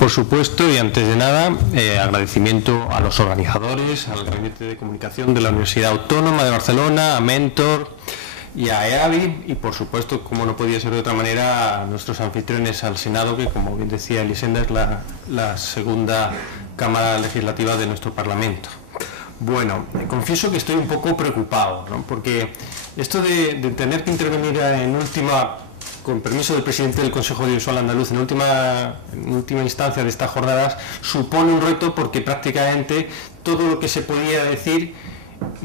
Por supuesto, y antes de nada, agradecimiento a los organizadores, al Gabinete de Comunicación de la Universidad Autónoma de Barcelona, a Mentor y a EAVI, y por supuesto, como no podía ser de otra manera, a nuestros anfitriones, al Senado, que como bien decía Elisenda, es la segunda Cámara Legislativa de nuestro Parlamento. Bueno, confieso que estoy un poco preocupado, ¿no? Porque esto de tener que intervenir con permiso del presidente del Consejo Audiovisual Andaluz, en última instancia de estas jornadas, supone un reto, porque prácticamente todo lo que se podía decir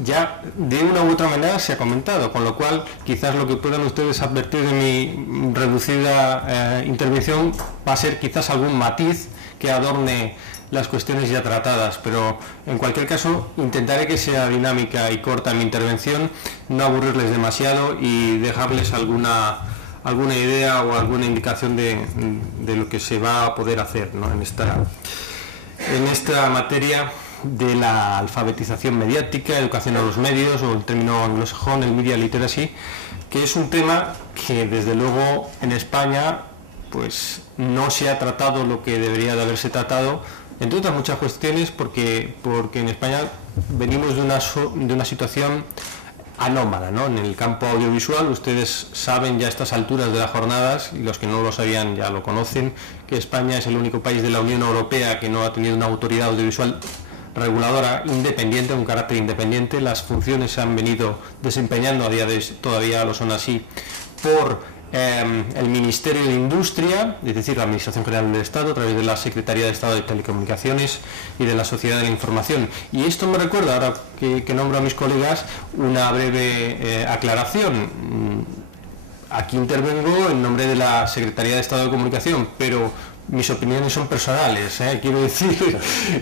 ya de una u otra manera se ha comentado, con lo cual quizás lo que puedan ustedes advertir de mi reducida intervención va a ser quizás algún matiz que adorne las cuestiones ya tratadas, pero en cualquier caso intentaré que sea dinámica y corta mi intervención, no aburrirles demasiado y dejarles alguna idea o alguna indicación de lo que se va a poder hacer, ¿no? en esta materia de la alfabetización mediática, educación a los medios, o el término anglosajón, el media literacy, que es un tema que desde luego en España pues no se ha tratado lo que debería de haberse tratado, entre otras muchas cuestiones, porque en España venimos de una situación anómala, ¿no? En el campo audiovisual. Ustedes saben ya a estas alturas de las jornadas, y los que no lo sabían ya lo conocen, que España es el único país de la Unión Europea que no ha tenido una autoridad audiovisual reguladora independiente, un carácter independiente. Las funciones se han venido desempeñando, a día de hoy todavía lo son así, por el Ministerio de Industria, es decir, la Administración General del Estado, a través de la Secretaría de Estado de Telecomunicaciones y de la Sociedad de la Información. Y esto me recuerda, ahora que nombro a mis colegas, una breve aclaración. Aquí intervengo en nombre de la Secretaría de Estado de Comunicación, pero mis opiniones son personales, quiero decir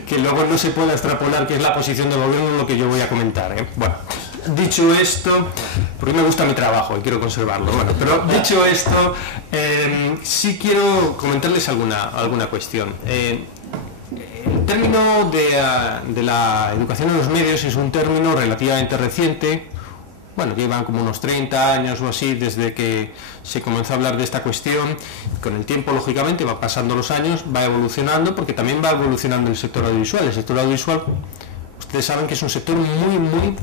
que luego no se puede extrapolar qué es la posición del gobierno en lo que yo voy a comentar. Bueno, dicho esto, porque me gusta mi trabajo y quiero conservarlo, pero dicho esto, sí quiero comentarles alguna cuestión. El término de la educación en los medios es un término relativamente reciente. Bueno, llevan como unos 30 años o así desde que se comenzó a hablar de esta cuestión. Con el tiempo, lógicamente, va pasando los años, va evolucionando, porque también va evolucionando el sector audiovisual. El sector audiovisual, ustedes saben que es un sector muy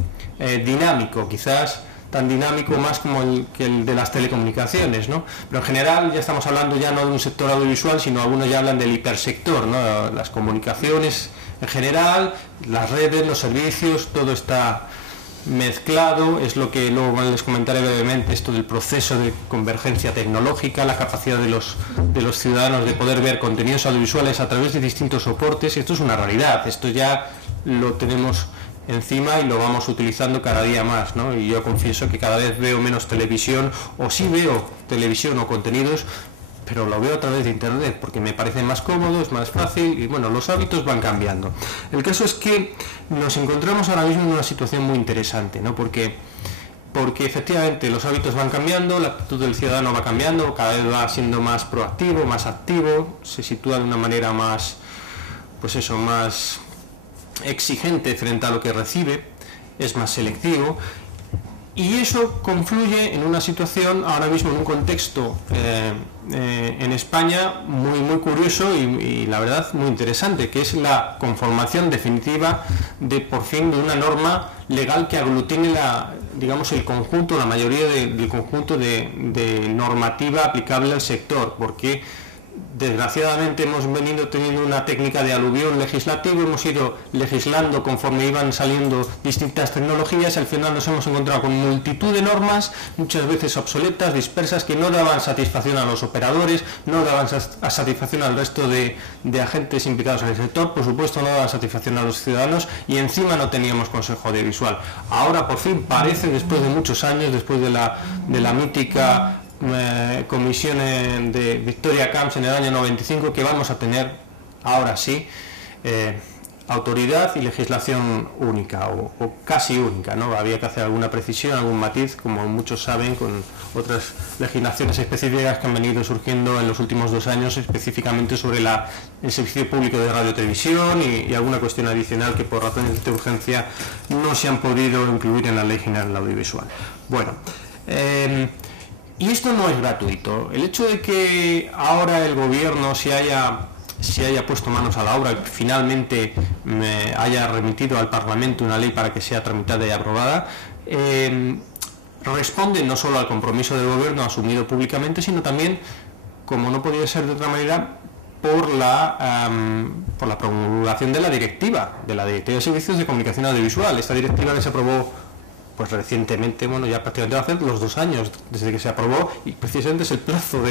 dinámico, quizás tan dinámico más como el de las telecomunicaciones, ¿no? Pero en general ya estamos hablando ya no de un sector audiovisual, sino algunos ya hablan del hipersector, ¿no? Las comunicaciones en general, las redes, los servicios, todo está mezclado. Es lo que luego les comentaré brevemente, esto del proceso de convergencia tecnológica, la capacidad de los ciudadanos de poder ver contenidos audiovisuales a través de distintos soportes. Esto es una realidad, esto ya lo tenemos encima y lo vamos utilizando cada día más, ¿no? Y yo confieso que cada vez veo menos televisión, o sí veo televisión o contenidos, pero lo veo a través de internet porque me parece más cómodo, es más fácil, y bueno, los hábitos van cambiando. El caso es que nos encontramos ahora mismo en una situación muy interesante, ¿no? Porque efectivamente los hábitos van cambiando, la actitud del ciudadano va cambiando, cada vez va siendo más proactivo, más activo, se sitúa de una manera más, más exigente frente a lo que recibe, es más selectivo. Y eso confluye en una situación, ahora mismo en un contexto en España muy curioso y la verdad muy interesante, que es la conformación definitiva por fin de una norma legal que aglutine el conjunto, la mayoría del conjunto de normativa aplicable al sector, porque desgraciadamente hemos venido teniendo una técnica de aluvión legislativo, hemos ido legislando conforme iban saliendo distintas tecnologías. Al final nos hemos encontrado con multitud de normas, muchas veces obsoletas, dispersas, que no daban satisfacción a los operadores, no daban satisfacción al resto de agentes implicados en el sector, por supuesto no daban satisfacción a los ciudadanos, y encima no teníamos Consejo Audiovisual. Ahora por fin parece, después de muchos años, después de la mítica comisión de Victoria Camps en el año 95, que vamos a tener ahora sí autoridad y legislación única o casi única, ¿no? Había que hacer alguna precisión, algún matiz, como muchos saben, con otras legislaciones específicas que han venido surgiendo en los últimos 2 años, específicamente sobre el servicio público de radio y televisión, y alguna cuestión adicional que por razones de urgencia no se han podido incluir en la Ley General del Audiovisual. Bueno, y esto no es gratuito. El hecho de que ahora el gobierno se haya se haya puesto manos a la obra y finalmente me haya remitido al Parlamento una ley para que sea tramitada y aprobada, responde no solo al compromiso del Gobierno asumido públicamente, sino también, como no podía ser de otra manera, por la promulgación de la directiva de servicios de comunicación audiovisual. Esta directiva que se aprobó pues recientemente, bueno, ya prácticamente va a hacer los 2 años desde que se aprobó, y precisamente es el plazo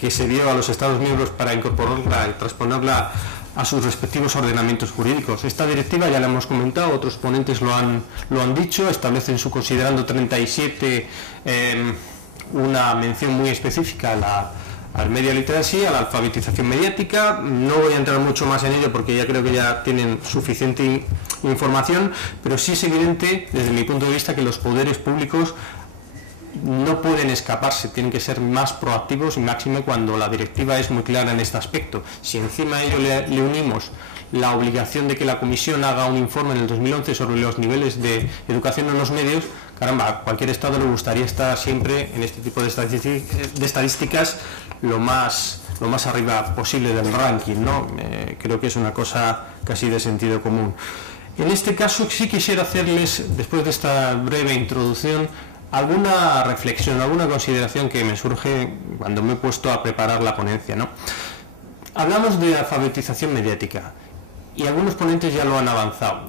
que se dio a los Estados miembros para incorporarla y transponerla a sus respectivos ordenamientos jurídicos. Esta directiva, ya la hemos comentado, otros ponentes lo han dicho, establece en su considerando 37 una mención muy específica al media literacy, a la alfabetización mediática. No voy a entrar mucho más en ello porque ya creo que ya tienen suficiente información, pero sí es evidente desde mi punto de vista que los poderes públicos no pueden escaparse, tienen que ser más proactivos, y máxime cuando la directiva es muy clara en este aspecto. Si encima a ello le unimos la obligación de que la Comisión haga un informe en el 2011 sobre los niveles de educación en los medios, caramba, a cualquier Estado le gustaría estar siempre en este tipo de estadísticas lo más arriba posible del ranking, ¿no? Creo que es una cosa casi de sentido común. En este caso sí quisiera hacerles, después de esta breve introducción, alguna reflexión, alguna consideración que me surge cuando me he puesto a preparar la ponencia, ¿no? Hablamos de alfabetización mediática y algunos ponentes ya lo han avanzado.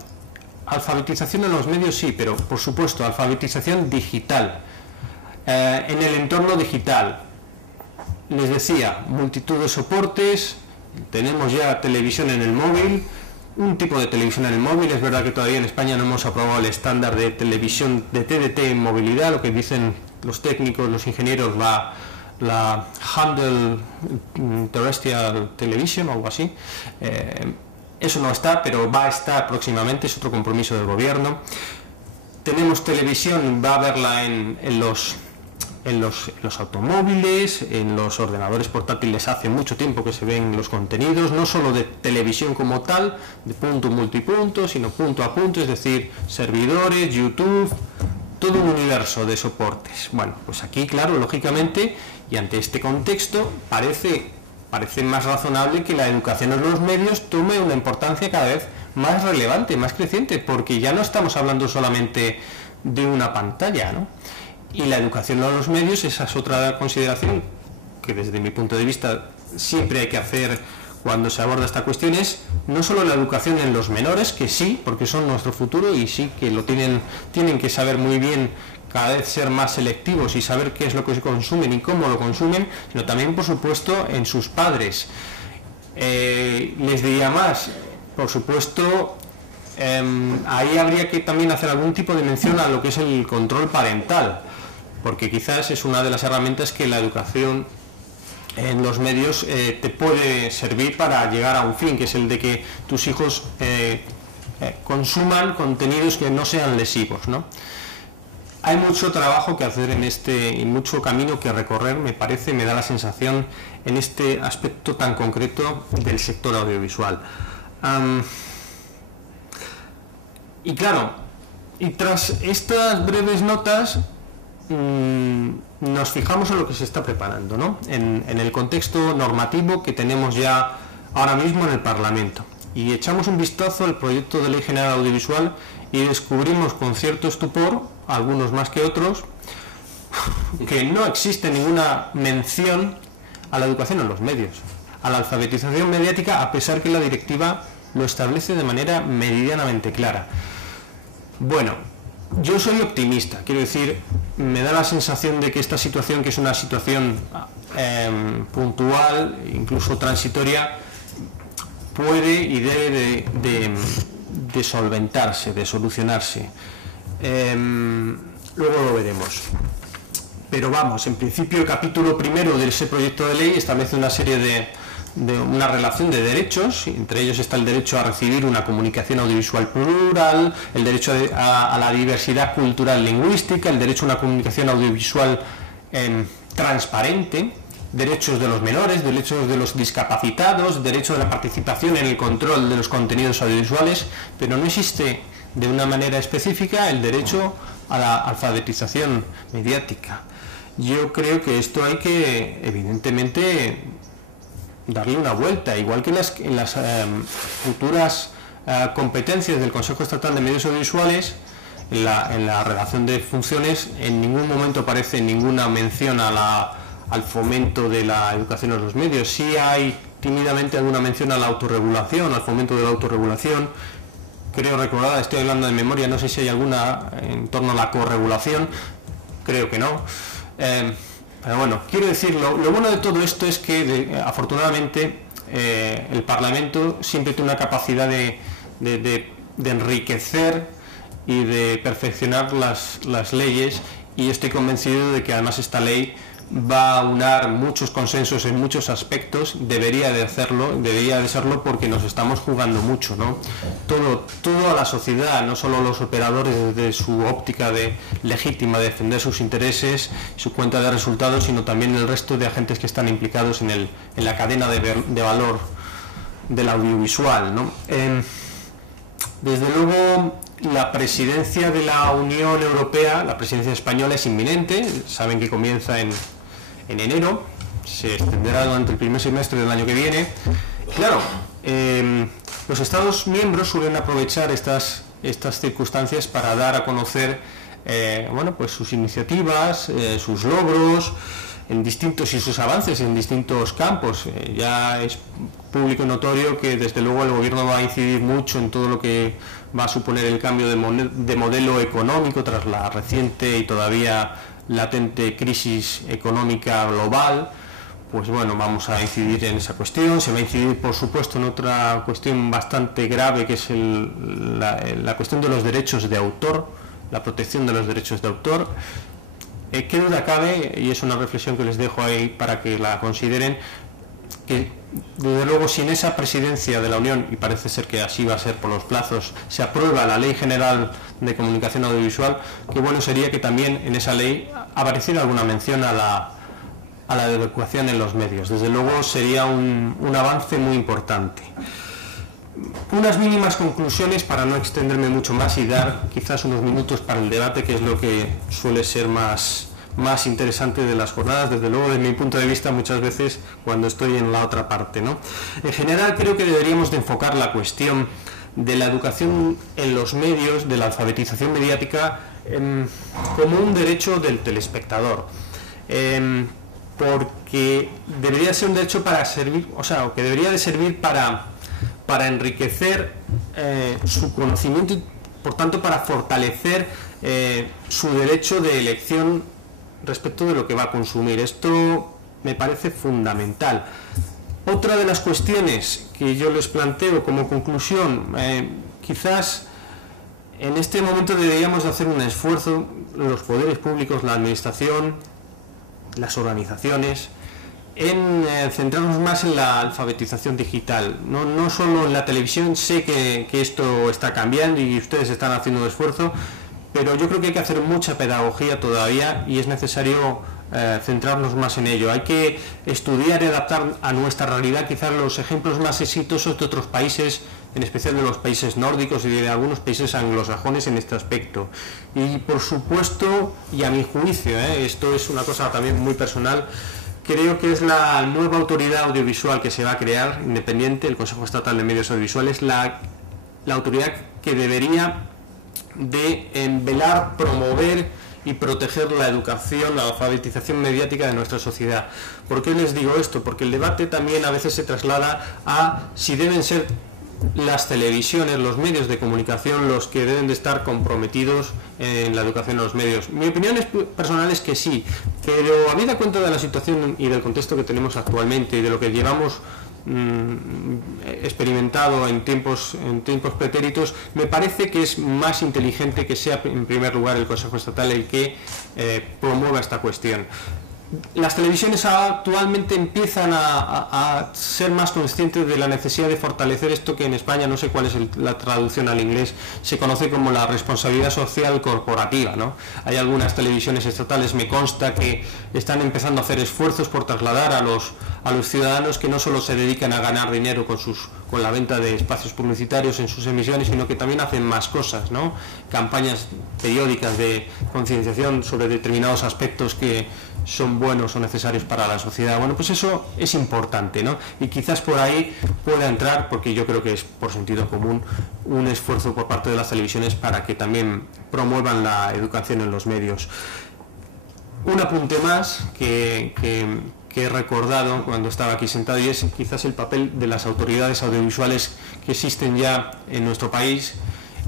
Alfabetización en los medios sí, pero por supuesto alfabetización digital, en el entorno digital. Les decía, multitud de soportes, tenemos ya televisión en el móvil, un tipo de televisión en el móvil. Es verdad que todavía en España no hemos aprobado el estándar de televisión de TDT en movilidad, lo que dicen los técnicos, los ingenieros, la Handle Terrestrial Television o algo así. Eso no está, pero va a estar próximamente, es otro compromiso del Gobierno. Tenemos televisión, va a haberla en los automóviles, en los ordenadores portátiles. Hace mucho tiempo que se ven los contenidos, no solo de televisión como tal, de punto multipunto, sino punto a punto, es decir, servidores, YouTube, todo un universo de soportes. Bueno, pues aquí, claro, lógicamente, y ante este contexto, parece más razonable que la educación en los medios tome una importancia cada vez más relevante, más creciente, porque ya no estamos hablando solamente de una pantalla, ¿no? Y la educación en los medios, esa es otra consideración que desde mi punto de vista siempre hay que hacer cuando se aborda esta cuestión, es no solo la educación en los menores, que sí, porque son nuestro futuro y sí que lo tienen que saber muy bien, cada vez ser más selectivos y saber qué es lo que consumen y cómo lo consumen, sino también, por supuesto, en sus padres. Les diría más, por supuesto, ahí habría que también hacer algún tipo de mención a lo que es el control parental, porque quizás es una de las herramientas que la educación en los medios te puede servir para llegar a un fin, que es el de que tus hijos consuman contenidos que no sean lesivos, ¿no? Hay mucho trabajo que hacer y mucho camino que recorrer, me da la sensación, en este aspecto tan concreto del sector audiovisual. Y claro, y tras estas breves notas, nos fijamos en lo que se está preparando, ¿no? En el contexto normativo que tenemos ya ahora mismo en el Parlamento, y echamos un vistazo al proyecto de Ley General Audiovisual y descubrimos con cierto estupor, algunos más que otros, que no existe ninguna mención a la educación en los medios, a la alfabetización mediática, a pesar que la directiva lo establece de manera meridianamente clara. Bueno, yo soy optimista, quiero decir, me da la sensación de que esta situación, que es una situación puntual, incluso transitoria, puede y debe de solventarse, de solucionarse. Luego lo veremos. Pero vamos, en principio el capítulo primero de ese proyecto de ley establece una serie de una relación de derechos, entre ellos está el derecho a recibir una comunicación audiovisual plural, el derecho a la diversidad cultural lingüística, el derecho a una comunicación audiovisual transparente, derechos de los menores, derechos de los discapacitados, derecho de la participación en el control de los contenidos audiovisuales, pero no existe de una manera específica el derecho a la alfabetización mediática. Yo creo que esto hay que, evidentemente, darle una vuelta, igual que en las futuras competencias del Consejo Estatal de Medios Audiovisuales. En la redacción de funciones en ningún momento aparece ninguna mención al fomento de la educación en los medios. Sí hay tímidamente alguna mención a la autorregulación, al fomento de la autorregulación. Creo recordar, estoy hablando de memoria, no sé si hay alguna en torno a la corregulación, creo que no. Pero bueno, quiero decir, lo bueno de todo esto es que afortunadamente el Parlamento siempre tiene una capacidad de enriquecer y de perfeccionar las leyes, y estoy convencido de que además esta ley va a unar muchos consensos en muchos aspectos. Debería de serlo porque nos estamos jugando mucho, ¿no? Toda la sociedad, no solo los operadores desde su óptica legítima de defender sus intereses, su cuenta de resultados, sino también el resto de agentes que están implicados en la cadena de valor del audiovisual, ¿no? Desde luego, la presidencia de la Unión Europea, la presidencia española, es inminente. Saben que comienza en enero, se extenderá durante el primer semestre del año que viene. Claro, los Estados miembros suelen aprovechar estas circunstancias para dar a conocer pues sus iniciativas, sus logros y sus avances en distintos campos. Ya es público y notorio que desde luego el gobierno va a incidir mucho en todo lo que va a suponer el cambio de modelo económico tras la reciente y todavía latente crisis económica global. Pues bueno, vamos a incidir en esa cuestión. Se va a incidir, por supuesto, en otra cuestión bastante grave, que es la cuestión de los derechos de autor, la protección de los derechos de autor. ¿Qué duda cabe? Y es una reflexión que les dejo ahí para que la consideren, que desde luego si en esa presidencia de la Unión, y parece ser que así va a ser por los plazos, se aprueba la Ley General de Comunicación Audiovisual, qué bueno sería que también en esa ley apareciera alguna mención a la educación en los medios. Desde luego sería un avance muy importante. Unas mínimas conclusiones para no extenderme mucho más y dar quizás unos minutos para el debate, que es lo que suele ser más interesante de las jornadas, desde luego desde mi punto de vista muchas veces cuando estoy en la otra parte, ¿no? En general creo que deberíamos de enfocar la cuestión de la educación en los medios, de la alfabetización mediática, como un derecho del telespectador, porque debería ser un derecho para servir, o que debería de servir para enriquecer su conocimiento y por tanto para fortalecer su derecho de elección respecto de lo que va a consumir. Esto me parece fundamental. Otra de las cuestiones que yo les planteo como conclusión, quizás en este momento deberíamos de hacer un esfuerzo, los poderes públicos, la administración, las organizaciones, en centrarnos más en la alfabetización digital, no solo en la televisión. Sé que esto está cambiando y ustedes están haciendo un esfuerzo, pero yo creo que hay que hacer mucha pedagogía todavía y es necesario centrarnos más en ello. Hay que estudiar y adaptar a nuestra realidad quizás los ejemplos más exitosos de otros países, en especial de los países nórdicos y de algunos países anglosajones en este aspecto. Y por supuesto, y a mi juicio, esto es una cosa también muy personal, creo que es la nueva autoridad audiovisual que se va a crear, independiente, el Consejo Estatal de Medios Audiovisuales, la autoridad que debería de velar, promover y proteger la educación, la alfabetización mediática de nuestra sociedad. ¿Por qué les digo esto? Porque el debate también a veces se traslada a si deben ser las televisiones, los medios de comunicación, los que deben de estar comprometidos en la educación en los medios. Mi opinión personal es que sí, pero habida cuenta de la situación y del contexto que tenemos actualmente y de lo que llevamos experimentado en tiempos pretéritos, me parece que es más inteligente que sea en primer lugar el Consejo Estatal el que promueva esta cuestión. Las televisiones actualmente empiezan a ser más conscientes de la necesidad de fortalecer esto que en España, no sé cuál es la traducción al inglés, se conoce como la responsabilidad social corporativa, ¿no? Hay algunas televisiones estatales, me consta, que están empezando a hacer esfuerzos por trasladar a los ciudadanos que no solo se dedican a ganar dinero con la venta de espacios publicitarios en sus emisiones, sino que también hacen más cosas, ¿no? Campañas periódicas de concienciación sobre determinados aspectos que son buenos o necesarios para la sociedad. Bueno, pues eso es importante, ¿no? Y quizás por ahí pueda entrar, porque yo creo que es por sentido común, un esfuerzo por parte de las televisiones para que también promuevan la educación en los medios. Un apunte más que he recordado cuando estaba aquí sentado, y es quizás el papel de las autoridades audiovisuales que existen ya en nuestro país,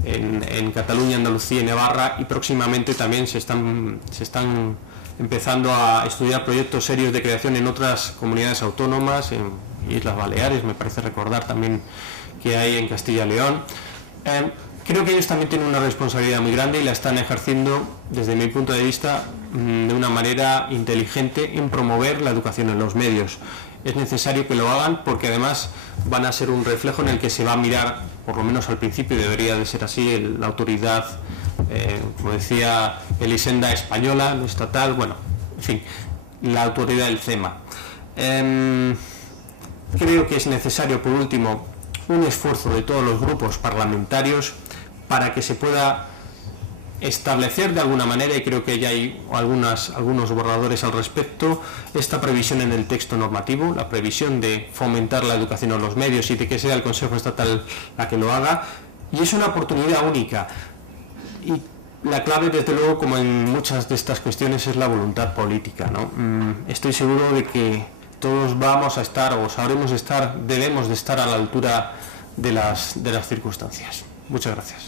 en Cataluña, Andalucía y Navarra, y próximamente también se están empezando a estudiar proyectos serios de creación en otras comunidades autónomas, en Islas Baleares, me parece recordar también que hay en Castilla y León. Creo que ellos también tienen una responsabilidad muy grande y la están ejerciendo, desde mi punto de vista, de una manera inteligente en promover la educación en los medios. Es necesario que lo hagan porque además van a ser un reflejo en el que se va a mirar, por lo menos al principio debería de ser así, la autoridad, como decía Elisenda, española, no estatal, bueno, en fin, la autoridad del CEMA. Creo que es necesario, por último, un esfuerzo de todos los grupos parlamentarios para que se pueda establecer de alguna manera, y creo que ya hay algunos borradores al respecto, esta previsión en el texto normativo, la previsión de fomentar la educación en los medios y de que sea el Consejo Estatal la que lo haga, y es una oportunidad única. Y la clave, desde luego, como en muchas de estas cuestiones, es la voluntad política, ¿no? Estoy seguro de que todos vamos a estar, o sabremos estar, debemos de estar a la altura de las circunstancias. Muchas gracias.